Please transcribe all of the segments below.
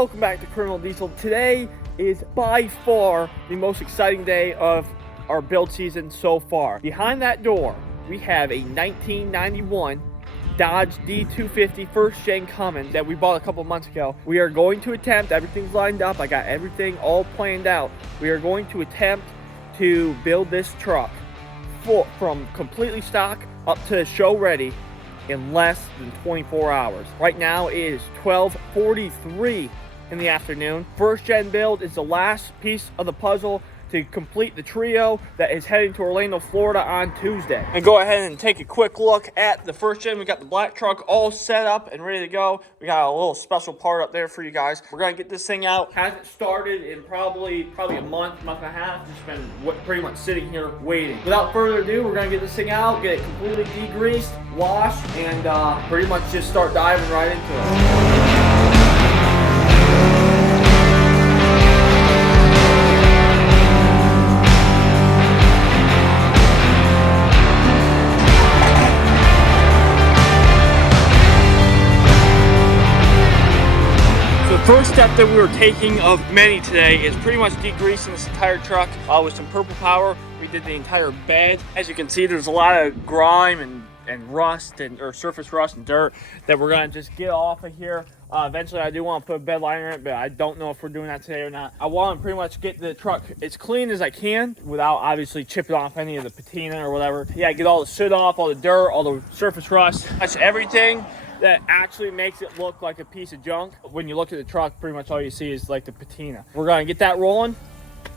Welcome back to Criminal Diesel. Today is by far the most exciting day of our build season so far. Behind that door, we have a 1991 Dodge D250 first gen Cummins that we bought a couple months ago. We are going to attempt, everything's lined up, I got everything all planned out. We are going to attempt to build this truck from completely stock up to show ready in less than 24 hours. Right now it is 12:43 in the afternoon. First gen build is the last piece of the puzzle to complete the trio that is heading to Orlando, Florida on Tuesday. And go ahead and take a quick look at the first gen. We got the black truck all set up and ready to go. We got a little special part up there for you guys. We're gonna get this thing out. Hasn't started in probably a month and a half. Just been pretty much sitting here waiting. Without further ado, we're gonna get this thing out, get it completely degreased, washed, and pretty much just start diving right into it. First step that we were taking of many today is pretty much degreasing this entire truck with some purple power. We did the entire bed. As you can see, there's a lot of grime and rust or surface rust and dirt that we're gonna just get off of here. Eventually I do want to put a bed liner in it, but I don't know if we're doing that today or not. I want to pretty much get the truck as clean as I can without obviously chipping off any of the patina or whatever. Yeah, get all the soot off, all the dirt, all the surface rust. That's everything that actually makes it look like a piece of junk. When you look at the truck, pretty much all you see is like the patina. We're gonna get that rolling,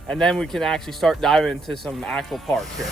and then we can actually start diving into some actual parts here.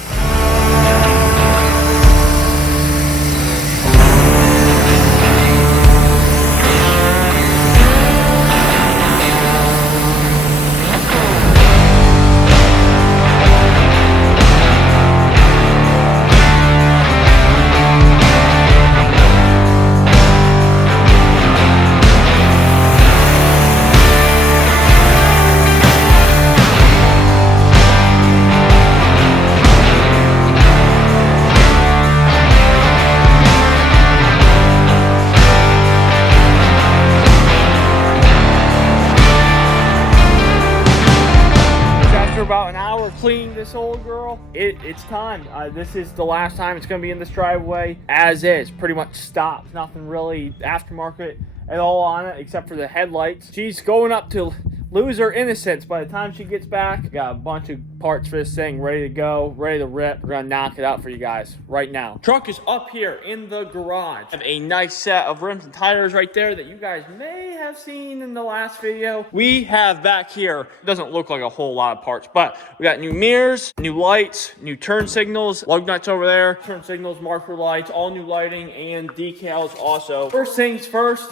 About an hour cleaning this old girl, it's time. This is the last time it's going to be in this driveway as is. Pretty much stopped. Nothing really aftermarket at all on it except for the headlights. She's going up to lose her innocence by the time she gets back. Got a bunch of parts for this thing ready to go, ready to rip. We're gonna knock it out for you guys right now. Truck is up here in the garage. I have a nice set of rims and tires right there that you guys may have seen in the last video. We have back here, it doesn't look like a whole lot of parts, but we got new mirrors, new lights, new turn signals, lug nuts over there, turn signals, marker lights, all new lighting, and decals also. First things first,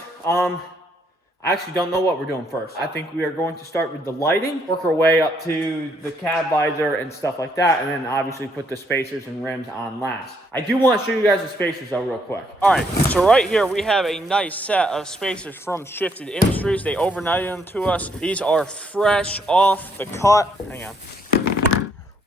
I actually don't know what we're doing first. I think we are going to start with the lighting, work our way up to the cab visor and stuff like that, and then obviously put the spacers and rims on last. I do want to show you guys the spacers though real quick. All right, so right here we have a nice set of spacers from Shifted Industries. They overnighted them to us. These are fresh off the cut. Hang on.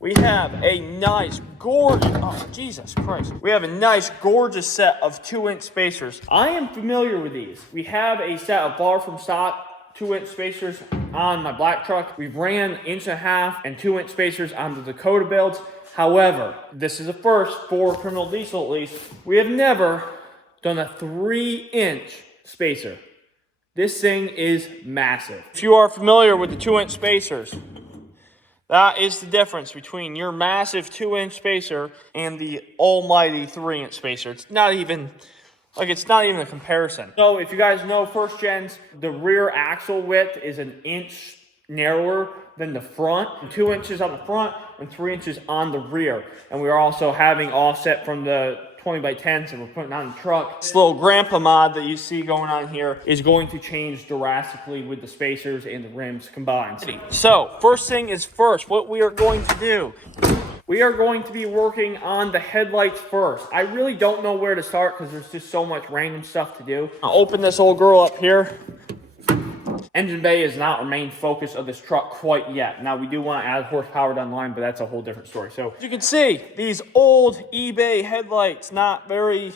We have a nice, gorgeous, oh, Jesus Christ. We have a nice, gorgeous set of 2-inch spacers. I am familiar with these. We have a set of bar from stock 2-inch spacers on my black truck. We've ran 1.5 and 2-inch spacers on the Dakota builds. However, this is a first for Criminal Diesel at least. We have never done a 3-inch spacer. This thing is massive. If you are familiar with the 2-inch spacers, that is the difference between your massive 2-inch spacer and the almighty 3-inch spacer. It's not even a comparison. So if you guys know first gens, the rear axle width is 1 inch narrower than the front. 2 inches on the front and 3 inches on the rear. And we are also having offset from the 20x10s that we're putting on the truck. This little grandpa mod that you see going on here is going to change drastically with the spacers and the rims combined. So first thing is first, what we are going to do, we are going to be working on the headlights first. I really don't know where to start because there's just so much random stuff to do. I'll open this old girl up here. Engine bay is not our main focus of this truck quite yet. Now we do want to add horsepower down the line, but that's a whole different story. So as you can see, these old eBay headlights, not very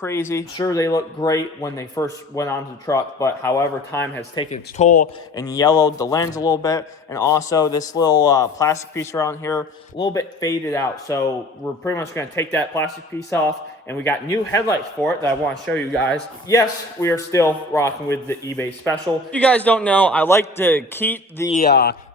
crazy. Sure, they look great when they first went onto the truck, but however, time has taken its toll and yellowed the lens a little bit. And also this little plastic piece around here, a little bit faded out. So we're pretty much gonna take that plastic piece off, and we got new headlights for it that I want to show you guys. Yes, we are still rocking with the eBay special. If you guys don't know, I like to keep the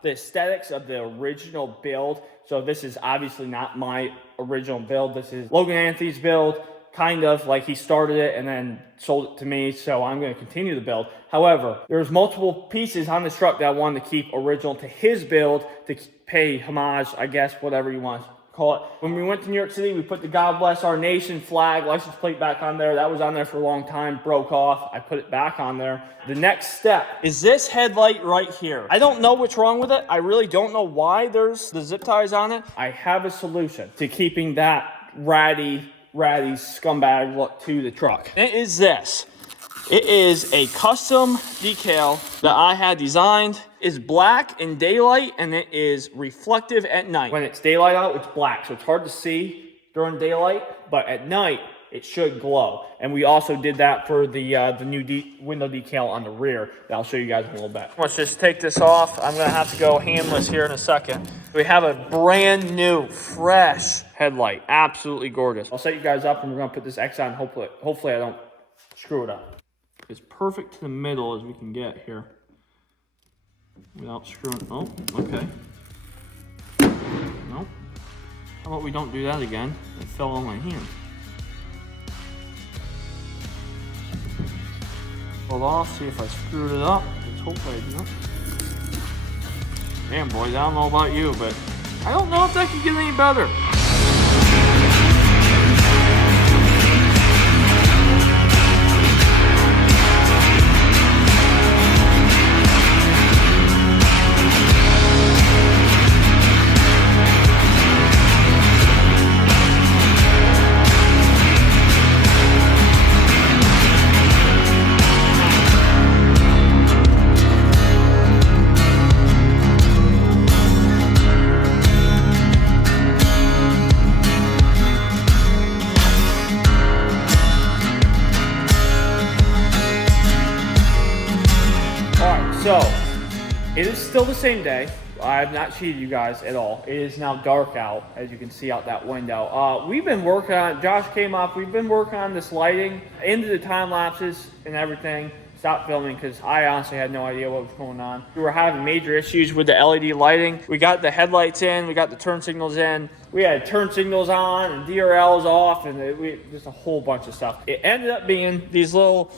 aesthetics of the original build. So this is obviously not my original build. This is Logan Anthony's build, kind of like he started it and then sold it to me. So I'm going to continue the build. However, there's multiple pieces on this truck that I wanted to keep original to his build to pay homage, I guess, whatever you want to call it. When we went to New York City, we put the God Bless Our Nation flag, license plate back on there. That was on there for a long time, broke off. I put it back on there. The next step is this headlight right here. I don't know what's wrong with it. I really don't know why there's the zip ties on it. I have a solution to keeping that ratty scumbag look to the truck. It is this. It is a custom decal that I had designed. It's black in daylight and it is reflective at night. When it's daylight out, it's black, so it's hard to see during daylight, but at night, it should glow. And we also did that for the new window decal on the rear that I'll show you guys in a little bit. Let's just take this off. I'm gonna have to go handless here in a second. We have a brand new, fresh headlight. Absolutely gorgeous. I'll set you guys up and we're gonna put this X on. Hopefully I don't screw it up. It's perfect to the middle as we can get here without screwing. Oh, okay. Nope. How about we don't do that again? It fell on my hand. Hold off, see if I screwed it up. Let's hope I didn't. Damn, boys, I don't know about you, but I don't know if that could get any better. So, it is still the same day. I have not cheated you guys at all. It is now dark out, as you can see out that window. We've been working on, Josh came up, we've been working on this lighting into the time lapses and everything. Stopped filming because I honestly had no idea what was going on. We were having major issues with the LED lighting. We got the headlights in, we got the turn signals in. We had turn signals on and DRLs off and just a whole bunch of stuff. It ended up being these little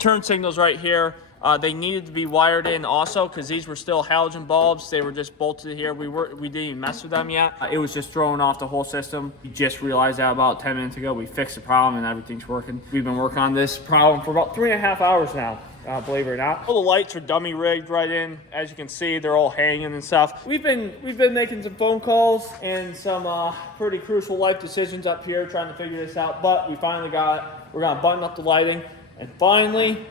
turn signals right here. They needed to be wired in also because these were still halogen bulbs. They were just bolted here. We didn't even mess with them yet. It was just throwing off the whole system. We just realized that about 10 minutes ago. We fixed the problem and everything's working. We've been working on this problem for about 3.5 hours now. Believe it or not. All the lights are dummy rigged right in. As you can see, they're all hanging and stuff. We've been making some phone calls and some pretty crucial life decisions up here trying to figure this out. But we finally got it. We're gonna button up the lighting and finally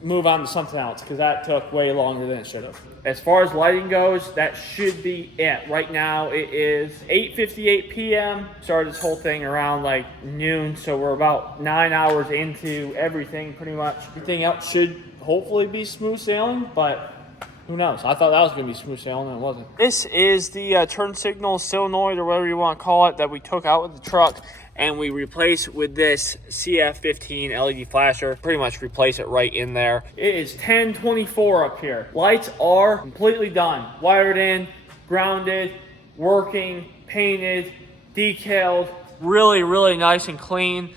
move on to something else because that took way longer than it should have. As far as lighting goes, that should be it. Right now it is 8:58 p.m. Started this whole thing around like noon, so we're about 9 hours into everything pretty much. Everything else should hopefully be smooth sailing, but who knows? I thought that was going to be smooth sailing and it wasn't. This is the turn signal solenoid or whatever you want to call it that we took out with the truck. And we replace with this CF15 LED flasher. Pretty much replace it right in there. It is 10:24 up here. Lights are completely done. Wired in, grounded, working, painted, decaled. Really, really nice and clean.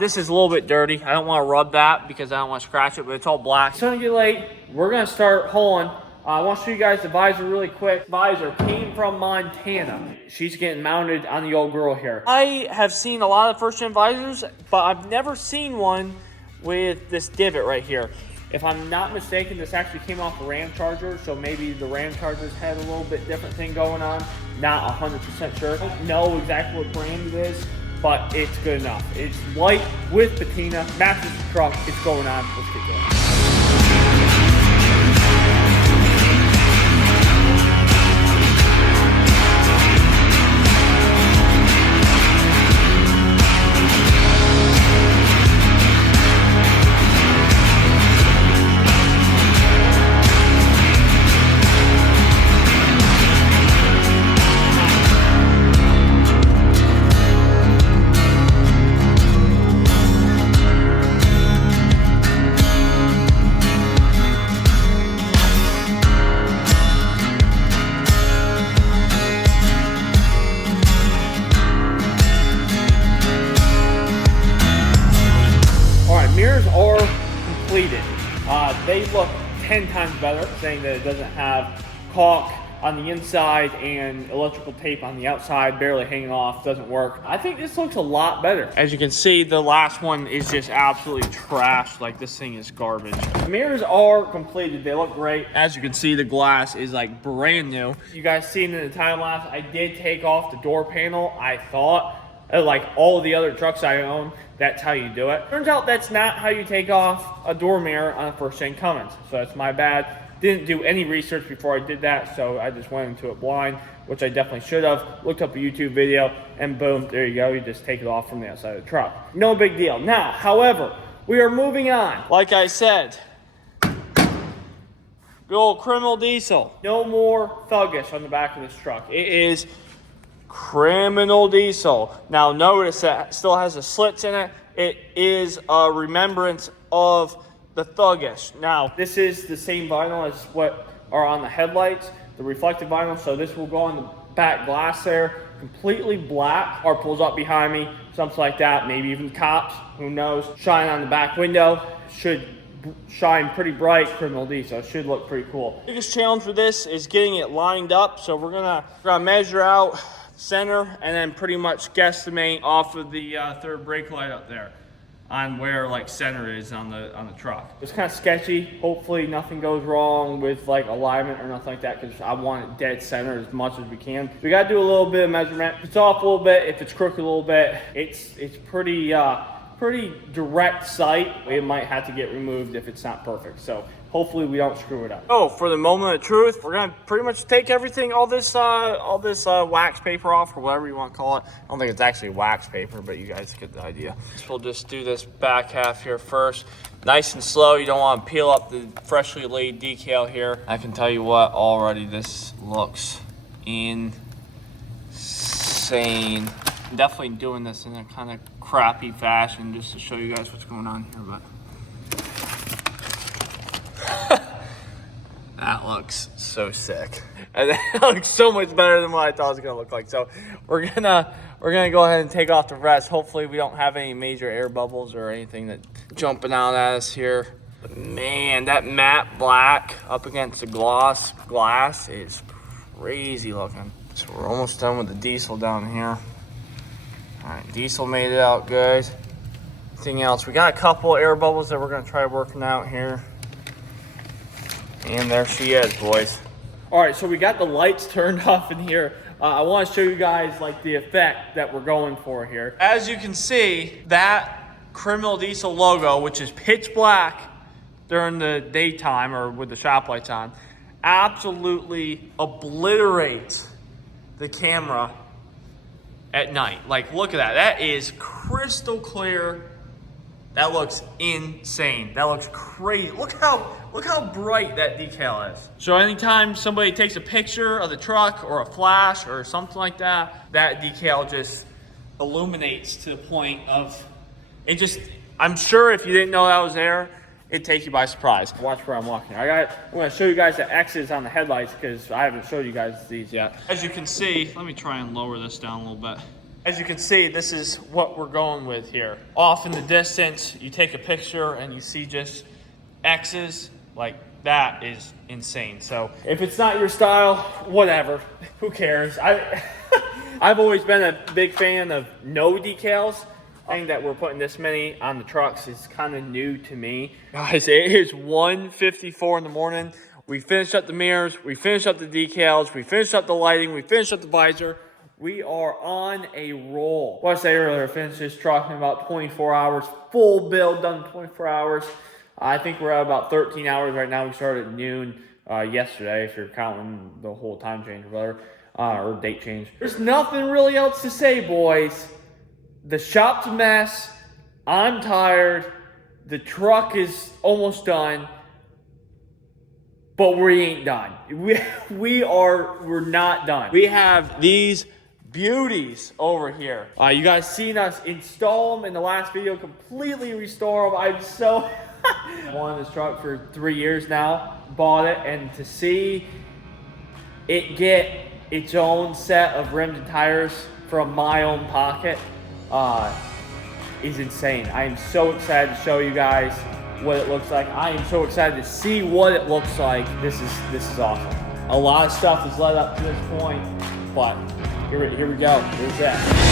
This is a little bit dirty. I don't want to rub that because I don't want to scratch it, but it's all black. It's starting to get late. We're going to start hauling. I want to show you guys the Visor really quick. Visor came from Montana. She's getting mounted on the old girl here. I have seen a lot of first-gen Visors, but I've never seen one with this divot right here. If I'm not mistaken, this actually came off a Ram Charger, so maybe the Ram Chargers had a little bit different thing going on. Not 100% sure. I don't know exactly what brand it is, but it's good enough. It's white with patina, matches the truck. It's going on. Let's get going. it look 10 times better, saying that it doesn't have caulk on the inside and electrical tape on the outside, barely hanging off, doesn't work. I think this looks a lot better. As you can see, the last one is just absolutely trash. Like, this thing is garbage. The mirrors are completed. They look great. As you can see, the glass is like brand new. You guys seen in the time lapse, I did take off the door panel. I thought, like all the other trucks I own, that's how you do it. Turns out that's not how you take off a door mirror on a first-gen Cummins. So that's my bad. Didn't do any research before I did that, so I just went into it blind, which I definitely should have. Looked up a YouTube video, and boom, there you go. You just take it off from the outside of the truck. No big deal. Now, however, we are moving on. Like I said, good old criminal diesel. No more thuggish on the back of this truck. It is criminal diesel. Now, notice that it still has the slits in it. It is a remembrance of the thuggish. Now, this is the same vinyl as what are on the headlights, the reflective vinyl, so this will go on the back glass there, completely black. Car pulls up behind me, something like that, maybe even cops, who knows. Shine on the back window, should shine pretty bright, criminal diesel. It should look pretty cool. Biggest challenge for this is getting it lined up, so we're gonna measure out center and then pretty much guesstimate off of the third brake light up there on where like center is on the truck. It's kind of sketchy. Hopefully nothing goes wrong with like alignment or nothing like that, because I want it dead center as much as we can. We got to do a little bit of measurement. If it's off a little bit, if it's crooked a little bit, it's pretty direct sight. It might have to get removed if it's not perfect. So hopefully we don't screw it up. Oh, for the moment of truth, we're gonna pretty much take everything, all this wax paper off, or whatever you want to call it. I don't think it's actually wax paper, but you guys get the idea. So we'll just do this back half here first. Nice and slow. You don't want to peel up the freshly laid decal here. I can tell you what, already this looks insane. I'm definitely doing this in a kind of crappy fashion just to show you guys what's going on here, but that looks so sick. And that looks so much better than what I thought it was gonna look like. So we're gonna go ahead and take off the rest. Hopefully we don't have any major air bubbles or anything that jumping out at us here. But man, that matte black up against the glass is crazy looking. So we're almost done with the diesel down here. All right, diesel made it out good. Anything else? We got a couple air bubbles that we're gonna try working out here. And there she is, boys. All right, so we got the lights turned off in here. I want to show you guys like the effect that we're going for here. As you can see, that criminal diesel logo, which is pitch black during the daytime or with the shop lights on, absolutely obliterates the camera at night. Like, look at that. That is crystal clear. That looks insane. That looks crazy. Look how bright that decal is. So anytime somebody takes a picture of the truck or a flash or something like that, that decal just illuminates to the point of, it just, I'm sure if you didn't know that was there, it'd take you by surprise. Watch where I'm walking. I'm gonna show you guys the X's on the headlights because I haven't showed you guys these yet. As you can see, let me try and lower this down a little bit. As you can see, this is what we're going with here. Off in the distance, you take a picture and you see just X's, like that is insane. So if it's not your style, whatever, who cares? I've always been a big fan of no decals. I think that we're putting this many on the trucks is kind of new to me. Guys, it is 1:54 in the morning. We finished up the mirrors, we finished up the decals, we finished up the lighting, we finished up the visor. We are on a roll. What I said earlier, finished this truck in about 24 hours. Full build done in 24 hours. I think we're at about 13 hours right now. We started at noon yesterday, if you're counting the whole time change or whatever, or date change. There's nothing really else to say, boys. The shop's a mess. I'm tired. The truck is almost done. But we ain't done. We're not done. We have these beauties over here. You guys seen us install them in the last video, completely restore them. I'm so I've wanted this truck for 3 years now, bought it, and to see it get its own set of rims and tires from my own pocket is insane. I am so excited to show you guys what it looks like. I am so excited to see what it looks like. This is awesome. A lot of stuff has led up to this point, but here we go. Here's that.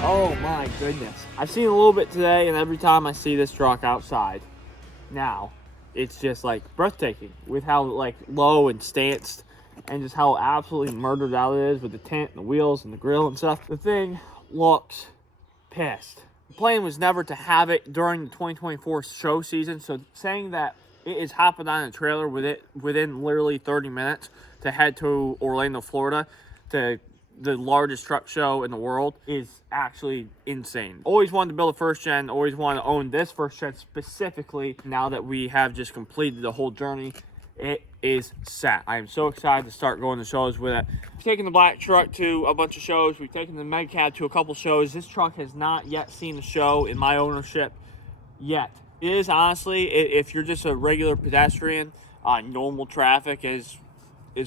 Oh my goodness. I've seen a little bit today, and every time I see this truck outside now, it's just like breathtaking with how like low and stanced and just how absolutely murdered out it is with the tent and the wheels and the grill and stuff. The thing looks pissed. The plan was never to have it during the 2024 show season, so saying that it is hopping on a trailer with it within literally 30 minutes to head to Orlando, Florida to the largest truck show in the world is actually insane. Always wanted to build a first gen, always wanted to own this first gen specifically. Now that we have just completed the whole journey, it is set. I am so excited to start going to shows with it. We've taken the black truck to a bunch of shows. We've taken the Med Cab to a couple shows. This truck has not yet seen the show in my ownership yet. It is honestly, if you're just a regular pedestrian, normal traffic is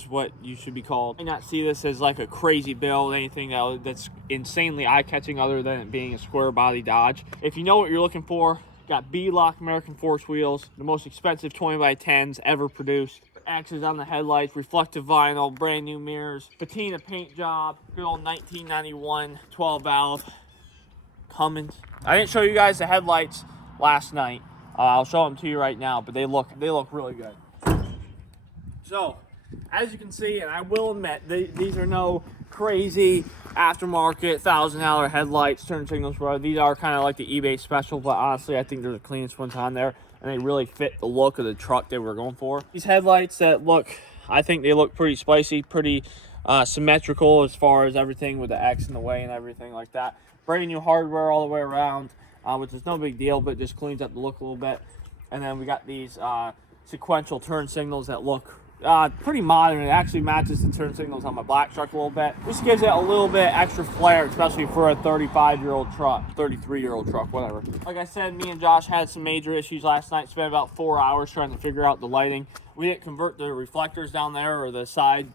what you should be called. I not see this as like a crazy build, anything that's insanely eye-catching other than it being a square body Dodge. If you know what you're looking for, got Beadlock American Force wheels, the most expensive 20x10s ever produced. X's on the headlights, reflective vinyl, brand new mirrors, patina paint job, good old 1991 12 valve Cummins. I didn't show you guys the headlights last night. I'll show them to you right now, but they look really good. So, as you can see, and I will admit, these are no crazy aftermarket $1,000 headlights, turn signals. These are kind of like the eBay special, but honestly, I think they're the cleanest ones on there, and they really fit the look of the truck they were going for. These headlights that look, I think they look pretty spicy, pretty symmetrical as far as everything with the X in the way and everything like that. Brand new hardware all the way around, which is no big deal, but just cleans up the look a little bit. And then we got these sequential turn signals that look pretty modern. It actually matches the turn signals on my black truck a little bit. This gives it a little bit extra flair, especially for a 35-year-old truck, 33-year-old truck, whatever. Like I said, me and Josh had some major issues last night. Spent about 4 hours trying to figure out the lighting. We didn't convert the reflectors down there or the side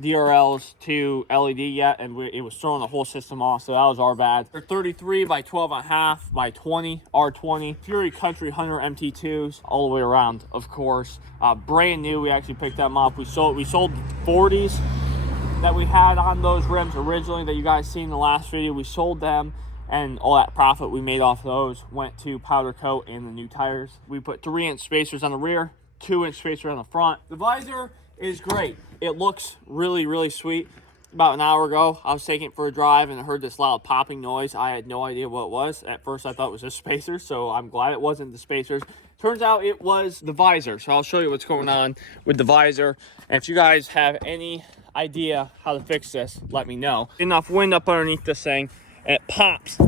DRLs to LED yet, and it was throwing the whole system off, so that was our bad. They're 33 by 12.5 by 20 R20 Fury Country Hunter MT2s all the way around, of course. Brand new. We actually picked them up. We sold the 40s that we had on those rims originally that you guys seen in the last video. We sold them, and all that profit we made off those went to powder coat and the new tires. We put 3-inch spacers on the rear, 2-inch spacer on the front. The visor is great. It looks really sweet. About an hour ago, I was taking it for a drive and I heard this loud popping noise. I had no idea what it was. At first, I thought it was just spacers, so I'm glad it wasn't the spacers. Turns out it was the visor, so I'll show you what's going on with the visor. And if you guys have any idea how to fix this, let me know. Enough wind up underneath this thing, and it pops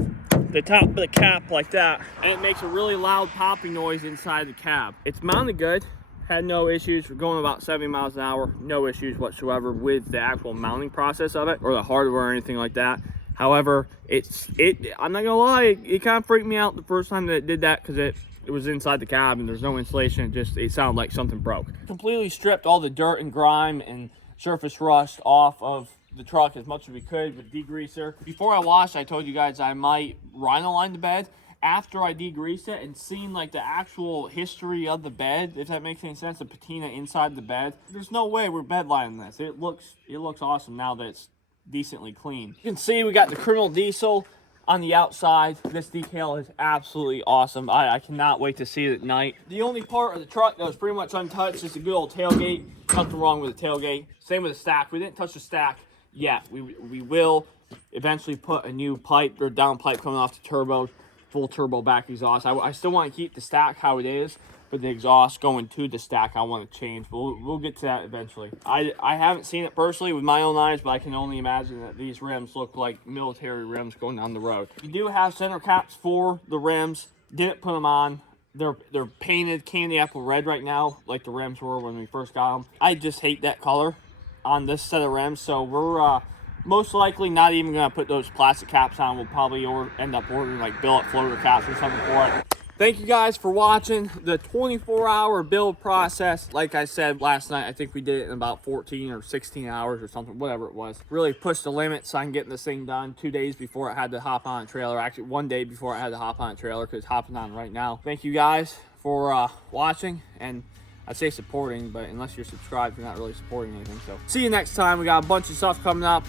the top of the cap like that, and it makes a really loud popping noise inside the cab. It's mounted good. Had no issues. We're going about 70 miles an hour. No issues whatsoever with the actual mounting process of it or the hardware or anything like that. However, I'm not gonna lie, it kind of freaked me out the first time that it did that because it was inside the cab and there's no insulation. It sounded like something broke. Completely stripped all the dirt and grime and surface rust off of the truck as much as we could with degreaser. Before I washed, I told you guys I might rhino line the bed. After I degreased it and seen like the actual history of the bed, if that makes any sense, the patina inside the bed, there's no way we're bed lining this. It looks awesome now that it's decently clean. You can see we got the criminal diesel on the outside. This decal is absolutely awesome. I cannot wait to see it at night. The only part of the truck that was pretty much untouched is the good old tailgate. Nothing wrong with the tailgate. Same with the stack. We didn't touch the stack yet. We will eventually put a new pipe or down pipe coming off the turbo, full turbo back exhaust. I still want to keep the stack how it is, but the exhaust going to the stack I want to change. We'll get to that eventually. I haven't seen it personally with my own eyes, but I can only imagine that these rims look like military rims going down the road. You do have center caps for the rims. Didn't put them on. They're painted candy apple red right now, like the rims were when we first got them. I just hate that color on this set of rims, so we're most likely not even going to put those plastic caps on. We'll probably end up ordering like billet floater caps or something for it. Thank you guys for watching the 24-hour build process. Like I said last night, I think we did it in about 14 or 16 hours or something, whatever it was. Really pushed the limits on getting this thing done 2 days before I had to hop on a trailer. Actually, 1 day before I had to hop on a trailer, because it's hopping on right now. Thank you guys for watching, and I'd say supporting, but unless you're subscribed, you're not really supporting anything. So see you next time. We got a bunch of stuff coming up.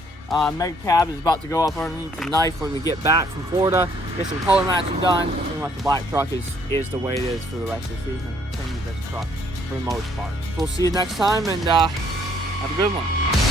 Mega cab is about to go up underneath the knife when we get back from Florida. Get some color matching done. Pretty much the black truck is the way it is for the rest of the season. Same with this truck for the most part. We'll see you next time, and have a good one.